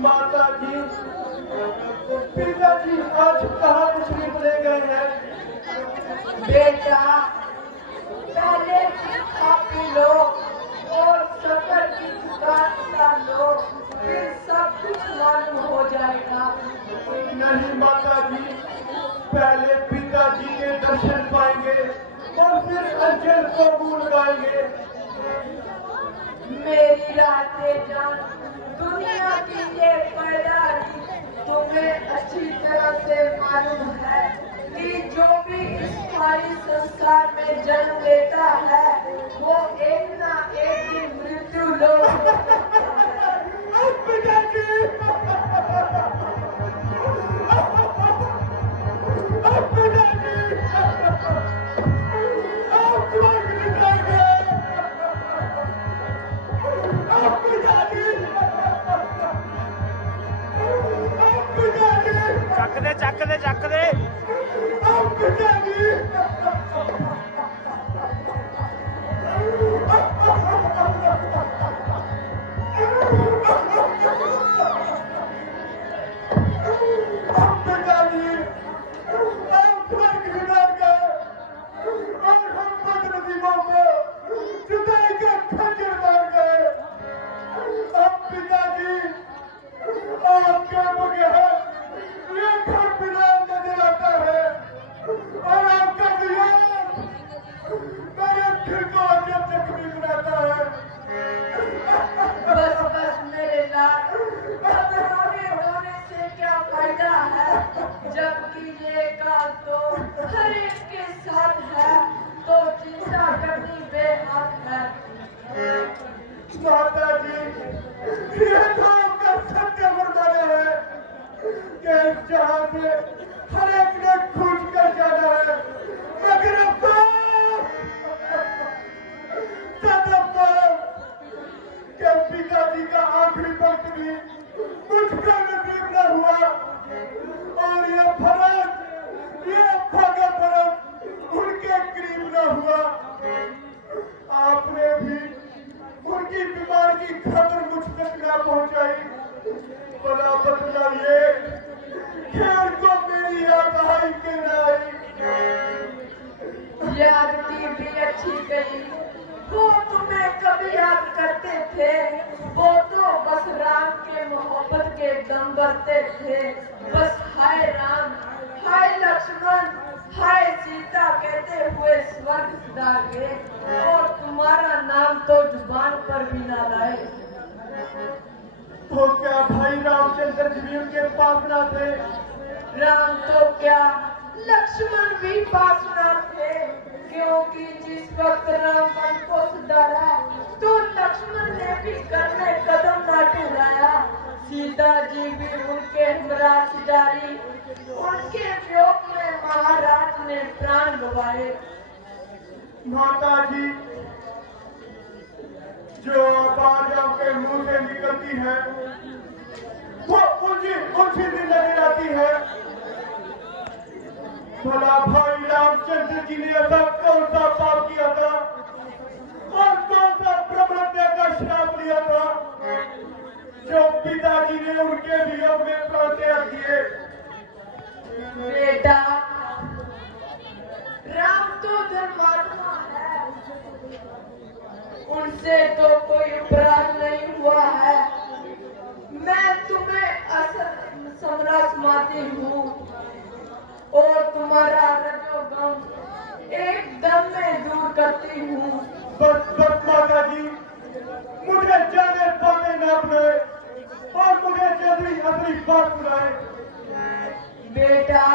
माता जी, पिताजी आज कहाँ तशरीफ ले गए हैं? बेटा, पहले खा पी लो और शक्कर की दुकान का लो, फिर सब कुछ मालूम हो जाएगा। नहीं माता जी, पहले पिताजी के दर्शन पाएंगे और फिर अंजल को भूल पाएंगे। मेरी राधे जान, दुनिया की ये पैदाइश तुम्हें अच्छी तरह से मालूम है कि जो भी इस हमारी संसार में जन्म लेता है वो एक ना एक दिन मृत्यु लोक ਚੱਕ ਦੇ माता जी, ये तो आपका सत्य फरमाना है कि जहाँ से हर एक ने कूच कर जाना है, मगर के पिताजी का आखिरी वक्त भी मुझको नसीब न हुआ और ये भागा फर्क उनके करीब न हुआ। आपने भी उनकी बीमारी की खबर मुझ तक न पहुंचाई। बड़ा बदला ये खेल को मेरी याद आई कि न आई। याद की भी अच्छी गई, वो तुम्हें कभी याद करते थे, वो तो बस राम के मोहब्बत के दम भरते थे। बस हाय राम, हाय लक्ष्मण, हाय सीता कहते हुए स्वर्ग सिधार गए और तुम्हारा नाम तो जुबान पर भी ना लाए। तो क्या भाई रामचंद्र जी भी उनके पास ना थे? राम तो क्या, लक्ष्मण भी पास ना थे, क्योंकि जिस वक्त राम वन को सुधारा तो लक्ष्मण ने भी घर में कदम ना टुराया। सीता जी भी उनके हमरा सिधारी, उनके वियोग में महाराज ने प्राण गंवाए। माता जी, जो आवाज आपके मुंह से निकलती है वो उनकी नजर आती है। भला भाई रामचंद्र जी ने ऐसा कौन सा पाप किया था और कौन सा ब्रह्महत्या का श्राप लिया था जो पिताजी ने उनके वियोग में प्राण त्याग दिए? बेटा, राम तो धर्मात्मा है, उनसे तो कोई अपराध नहीं हुआ है। मैं तुम्हें समरसमाती हूँ और तुम्हारा रजोगम एकदम में दूर करती हूँ। बस बस माता जी, मुझे ज्यादा बातें न सुनाए और मुझे जल्दी अपनी बात सुनाए। बेटा,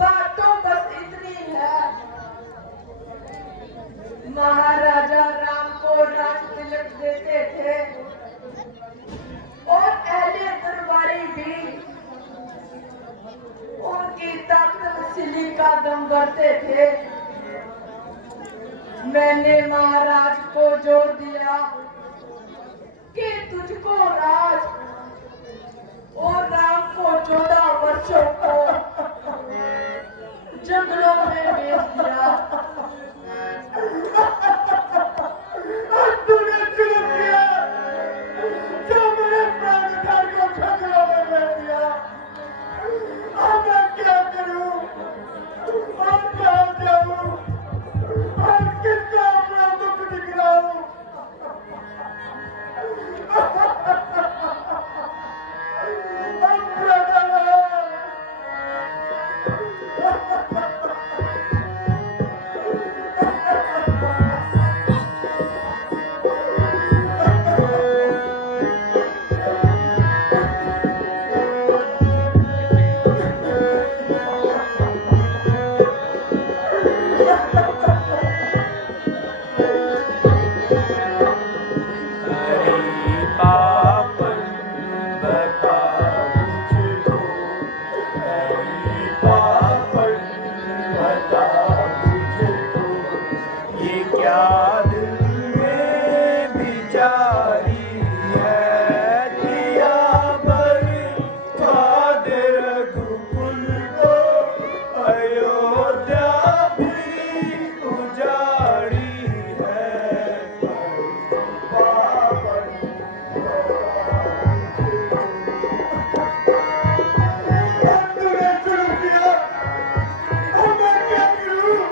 बात तो बस इतनी है, महाराजा राम को राज तिलक देते थे और अहले दरबारी भी उनकी तख्तसिली का दम भरते थे। मैंने महाराज को जोर दिया कि तुझको राज और राम को 14 वर्षों को जंगलों में भेज दिया। तूने जुल्म किया, जारी है दिया पर दे रघुकुल को अयोध्या भी उजाड़ी है पावन तूने चुन दिया अब मैं क्या करूं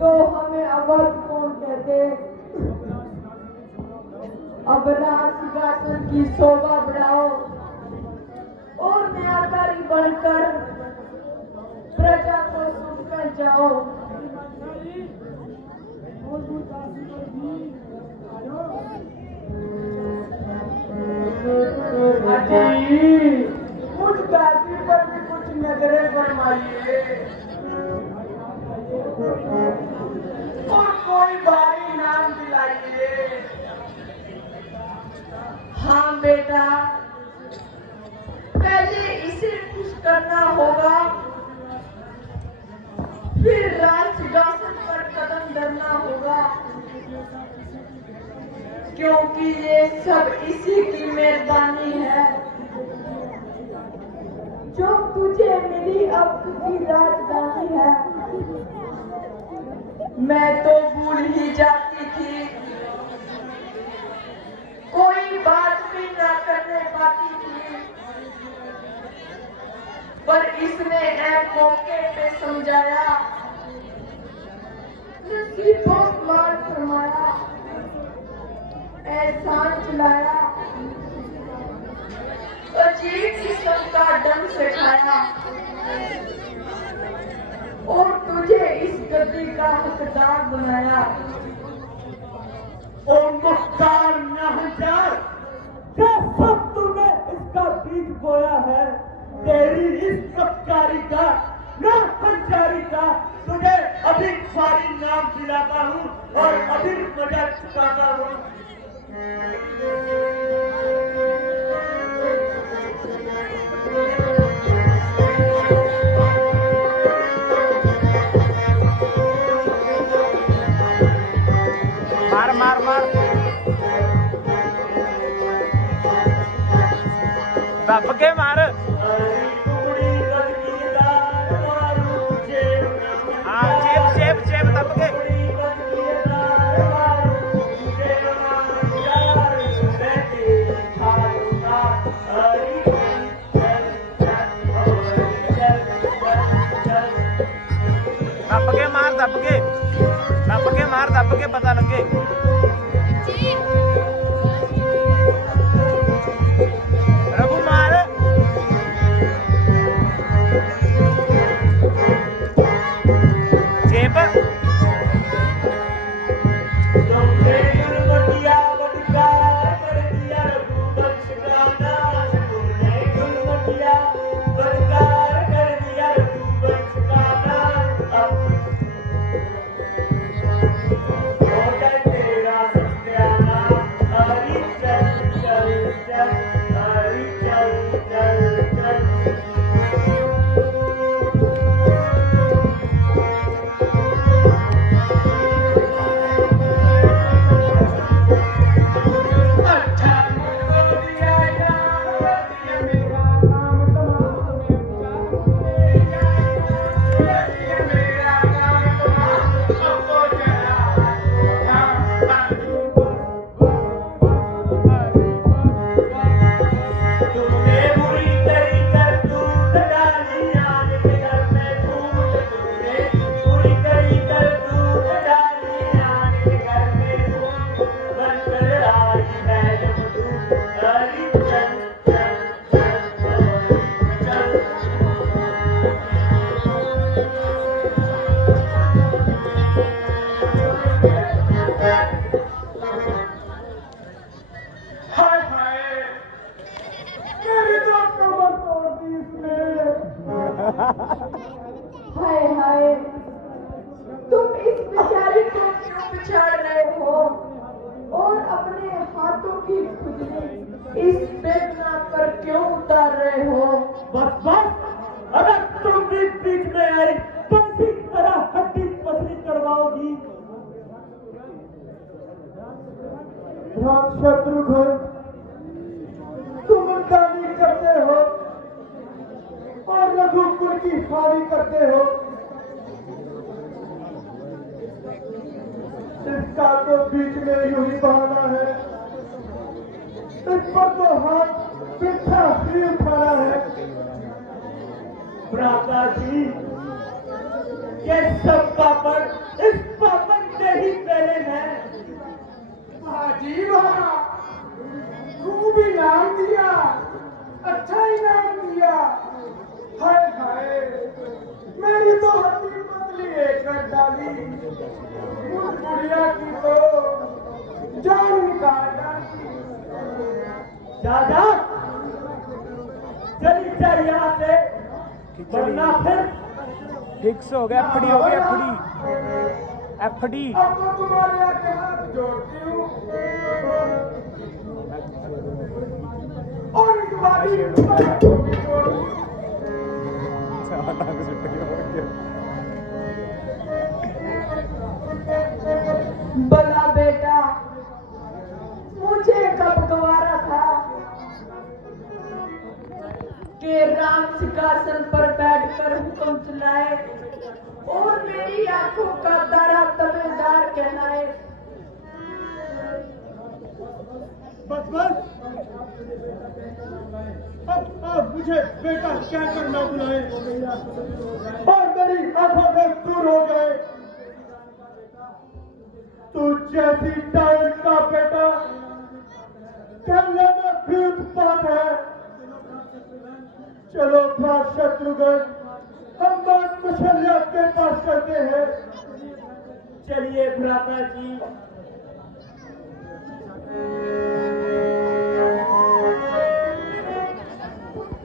तो हमें अवध कौन कहते। अब राज सिंहासन की शोभा बढ़ाओ और न्यायकारी बनकर प्रजा को सुनकर जाओ। कुछ गाजी पर भी कुछ नजरें बनवाइए और कोई भारी नाम दिलाइए। हाँ बेटा, पहले इसे खुश करना होगा, फिर राज सिंहासन पर कदम धरना होगा, क्योंकि ये सब इसी की मेहरबानी है जो तुझे मिली अब वक्त की राजधानी है। मैं तो भूल ही जाती थी, कोई बात भी ना करने पाती थी, पर इसने एक मौके पे समझाया, नसीबों मार फरमाया, एहसान चलाया, अजीब किस्म का ढंग सिखाया और तुझे इस गद्दी का हकदार बनाया। ओ मुख्तार नाहजार, क्या सब तूने इसका बीज बोया है? तेरी इस पक्कारी का ना पंचारी का तुझे अभी सारी नाम दिलाता हूँ और अभी मजा चुकाता हूँ। मार मार मार दब के मार। हाँ जेब जेब जेब दब के। दब के मार दब के पता लगे। रघु मार। जेब हाय हाय, तुम इस बेचारी को क्यों पिछाड़ रहे हो और अपने हाथों की खुजली इस बेगना पर क्यों उतार रहे हो? बस बस, अगर तुम भी बीच में आई तो इसी तरह हड्डी पसली करवाओगी। राम शत्रुघ्न, तुम उल्टानी करते हो और रघुकुल की हानि करते हो। इसका तो बीच में यूं ही बहाना है, इस पर तो हाथ पीछा ही उठाना है। भ्राता जी, ये सब पापड़ इस पापड़ से ही पहले हैं। जी वाह, खूब इनाम दिया, अच्छा इनाम दिया। हाय हाय, मेरी तो हड्डी पतली एक डाली, उस बुढ़िया की तो जान निकाल डाली। दादा, चली जाए यहाँ से, वरना फिर फिक्स हो गया। एफडी हो गया। एफडी अब तो तुम्हारे आगे हाथ जोड़ती हूँ और इस बारी को भी जोड़ती हूँ। भला बेटा, मुझे कब गवारा था कि राम सिंहासन पर बैठकर हुक्म और मेरी आंखों का तारा तबेदार कहलाए। बस बस, अब मुझे बेटा क्या करना बुलाए और मेरी आंखों से दूर हो जाए। तू जैसी टाइम का बेटा कहने में भी उत्पाद है। चलो बात शत्रुघ्न, हम बात कुशल्या के पास करते हैं। चलिए भ्राता जी।